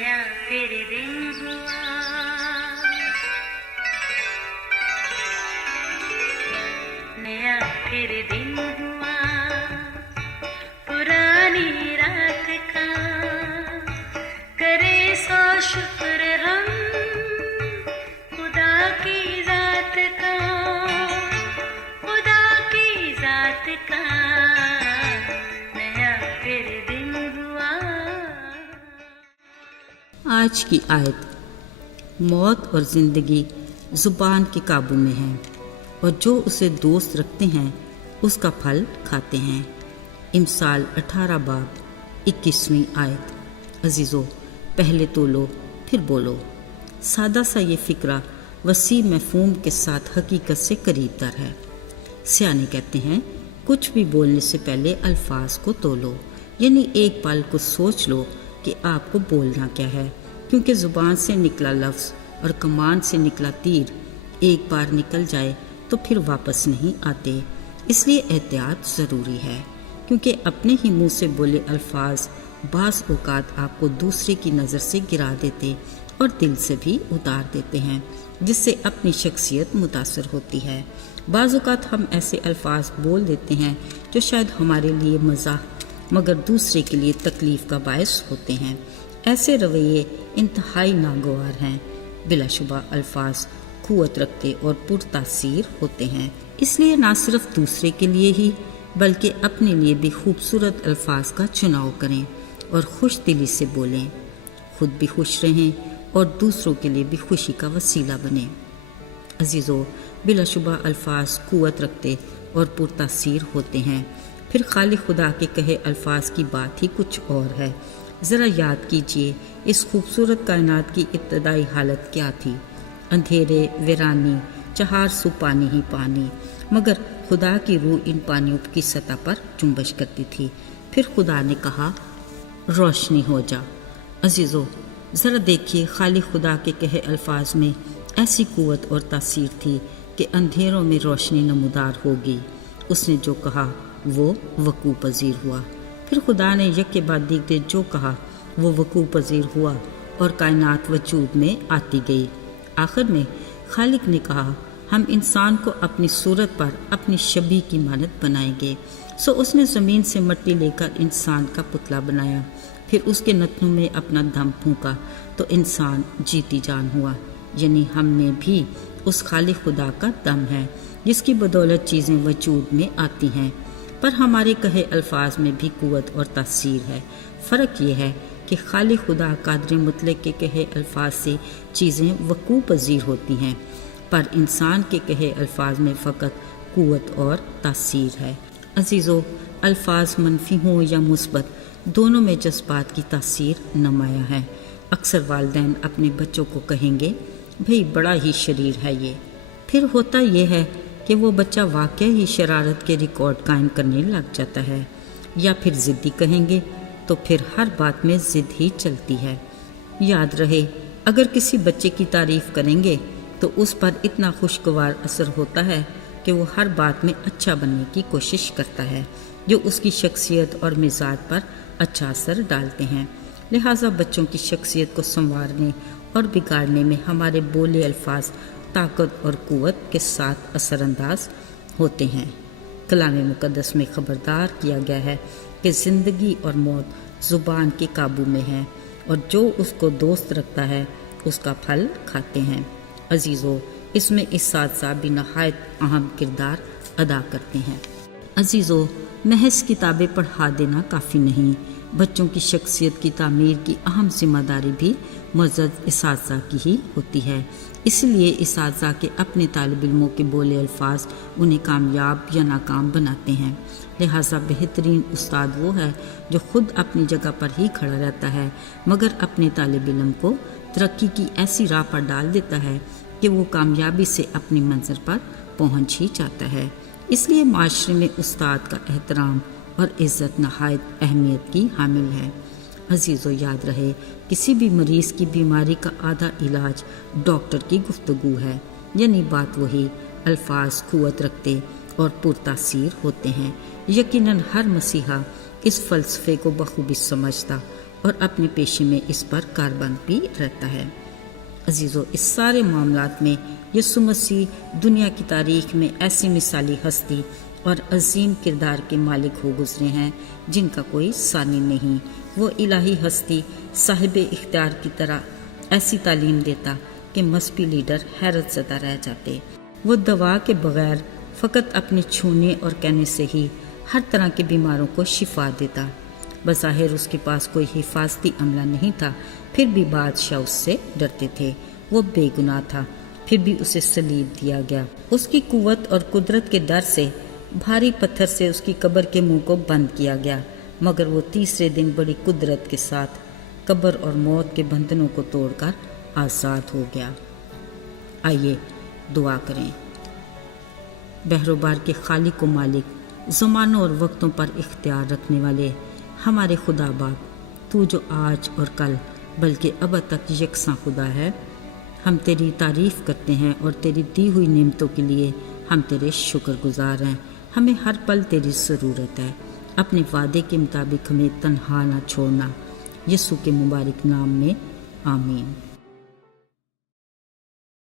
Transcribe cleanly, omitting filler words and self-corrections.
नया फिर दिन हुआ, नया फिर दिन हुआ, पुरानी रात का करे सो शुक्र हम खुदा की जात का, खुदा की जात का नया फिर दिन हुआ। आज की आयत, मौत और ज़िंदगी ज़ुबान के काबू में है और जो उसे दोस्त रखते हैं उसका फल खाते हैं। इमसाल 18 बाब 21वीं आयत। अजीज़ों, पहले तोलो फिर बोलो। सादा सा ये फ़िक्रा वसी मफ़हूम के साथ हकीकत से करीब तर है। सियाने कहते हैं, कुछ भी बोलने से पहले अल्फाज को तोलो, यानी एक पल को सोच लो कि आपको बोलना क्या है, क्योंकि ज़ुबान से निकला लफ्ज़ और कमान से निकला तीर एक बार निकल जाए तो फिर वापस नहीं आते। इसलिए एहतियात ज़रूरी है, क्योंकि अपने ही मुंह से बोले अल्फाज बाज़ औक़ात आपको दूसरे की नज़र से गिरा देते और दिल से भी उतार देते हैं, जिससे अपनी शख्सियत मुतासर होती है। बाज़ औक़ात हम ऐसे अल्फाज बोल देते हैं जो शायद हमारे लिए मज़ाक मगर दूसरे के लिए तकलीफ़ का बायस होते हैं। ऐसे रवैये इंतहाई नागवार हैं। बिलाशुबा अल्फाज क़ुव्वत रखते और पुरतासीर होते हैं। इसलिए ना सिर्फ दूसरे के लिए ही बल्कि अपने लिए भी खूबसूरत अल्फाज का चुनाव करें और खुश दिली से बोलें। खुद भी खुश रहें और दूसरों के लिए भी खुशी का वसीला बने। अजीज़ों, बिलाशुबा अल्फाज क़ुव्वत रखते और पुरतासीर होते हैं। फिर खालिक खुदा के कहे अल्फाज की बात ही कुछ और है। ज़रा याद कीजिए, इस खूबसूरत कायनात की इब्तदाई हालत क्या थी? अंधेरे, वीरानी, चार सू पानी ही पानी, मगर खुदा की रूह इन पानियों की सतह पर जुम्बश करती थी। फिर खुदा ने कहा, रोशनी हो जा। अजीज़ों, ज़रा देखिए, खालिक खुदा के कहे अल्फाज में ऐसी क़ुव्वत और तासीर थी कि अंधेरों में रोशनी नमूदार होगी। उसने जो कहा वो वक़ू पज़ीर हुआ। फिर खुदा ने यक के बाद दीगरे जो कहा वो वक़ू पज़ीर हुआ और कायनात वजूद में आती गई। आखिर में खालिक ने कहा, हम इंसान को अपनी सूरत पर अपनी शबीह की मानत बनाएंगे। सो उसने ज़मीन से मिट्टी लेकर इंसान का पुतला बनाया। फिर उसके नथनों में अपना दम फूंका तो इंसान जीती जान हुआ। यानी हम में भी उस खालिक खुदा का दम है जिसकी बदौलत चीज़ें वजूद में आती हैं। पर हमारे कहे अल्फाज में भी क़ुव्वत और तासीर है। फ़र्क ये है कि खालिक खुदा कादिर मुतलक के कहे अल्फाज से चीज़ें वक़ू पज़ीर होती हैं, पर इंसान के कहे अल्फाज में फ़कत क़ुव्वत और तासीर है। अजीज़ों, अल्फाज मनफी हों या मुस्बत, दोनों में जज्बात की तासीर नुमाया है। अक्सर वालिदैन अपने बच्चों को कहेंगे, भाई बड़ा ही शरीर है ये। फिर होता ये है कि वो बच्चा वाकई ही शरारत के रिकॉर्ड कायम करने लग जाता है। या फिर ज़िद्दी कहेंगे तो फिर हर बात में ज़िद ही चलती है। याद रहे, अगर किसी बच्चे की तारीफ़ करेंगे तो उस पर इतना खुशगवार असर होता है कि वो हर बात में अच्छा बनने की कोशिश करता है, जो उसकी शख्सियत और मिजाज पर अच्छा असर डालते हैं। लिहाजा बच्चों की शख्सियत को संवारने और बिगाड़ने में हमारे बोले अल्फाज ताकत और क़ुव्वत के साथ असरअंदाज होते हैं। कलाम मुक़द्दस में ख़बरदार किया गया है कि ज़िंदगी और मौत ज़ुबान के काबू में है और जो उसको दोस्त रखता है उसका फल खाते हैं। अजीज़ों, इसमें इस साथ भी नहायत अहम किरदार अदा करते हैं। अजीज़ों, महज किताबें पढ़ा देना काफ़ी नहीं, बच्चों की शख्सियत की तामीर की अहम जिम्मेदारी भी मुअज़्ज़ज़ इसातिज़ा की ही होती है। इसलिए इसातिज़ा के अपने तालिब इल्मों के बोले अल्फाज उन्हें कामयाब या नाकाम बनाते हैं। लिहाजा बेहतरीन उस्ताद वो है जो खुद अपनी जगह पर ही खड़ा रहता है मगर अपने तालिब इल्म को तरक्की की ऐसी राह पर डाल देता है कि वो कामयाबी से अपनी मंज़िल पर पहुँच ही जाता है। इसलिए माशरे में उस्ताद का एहतराम और इज़्ज़त नहायत अहमियत की हामिल है। अजीज़ों, याद रहे, किसी भी मरीज़ की बीमारी का आधा इलाज डॉक्टर की गुफ्तगू है, यानी बात वही, अल्फाज क़ुव्वत रखते और पुरतासीर होते हैं। यकीनन हर मसीहा इस फ़लसफ़े को बखूबी समझता اور اپنے پیشے میں اس پر کاربند بھی رہتا ہے۔ عزیزو، اس سارے معاملات میں یسوع مسیح دنیا کی تاریخ میں ایسی مثالی ہستی اور عظیم کردار کے مالک ہو گزرے ہیں جن کا کوئی ثانی نہیں۔ وہ الہی ہستی صاحب اختیار کی طرح ایسی تعلیم دیتا کہ مذہبی لیڈر حیرت زدہ رہ جاتے۔ وہ دوا کے بغیر فقط اپنے چھونے اور کہنے سے ہی ہر طرح کے بیماروں کو شفا دیتا۔ بظاہر اس کے پاس کوئی حفاظتی عملہ نہیں تھا، پھر بھی بادشاہ اس سے ڈرتے تھے۔ وہ بے گناہ تھا، پھر بھی اسے صلیب دیا گیا۔ اس کی قوت اور قدرت کے ڈر سے بھاری پتھر سے اس کی قبر کے منہ کو بند کیا گیا، مگر وہ تیسرے دن بڑی قدرت کے ساتھ قبر اور موت کے بندھنوں کو توڑ کر آزاد ہو گیا۔ آئیے دعا کریں۔ بحر و بار کے خالق و مالک، زمانوں اور وقتوں پر اختیار رکھنے والے ہمارے خدا باپ، تو جو آج اور کل بلکہ اب تک یکساں خدا ہے، ہم تیری تعریف کرتے ہیں اور تیری دی ہوئی نعمتوں کے لیے ہم تیرے شکر گزار ہیں۔ ہمیں ہر پل تیری ضرورت ہے۔ اپنے وعدے کے مطابق ہمیں تنہا نہ چھوڑنا۔ یسوع کے مبارک نام میں آمین۔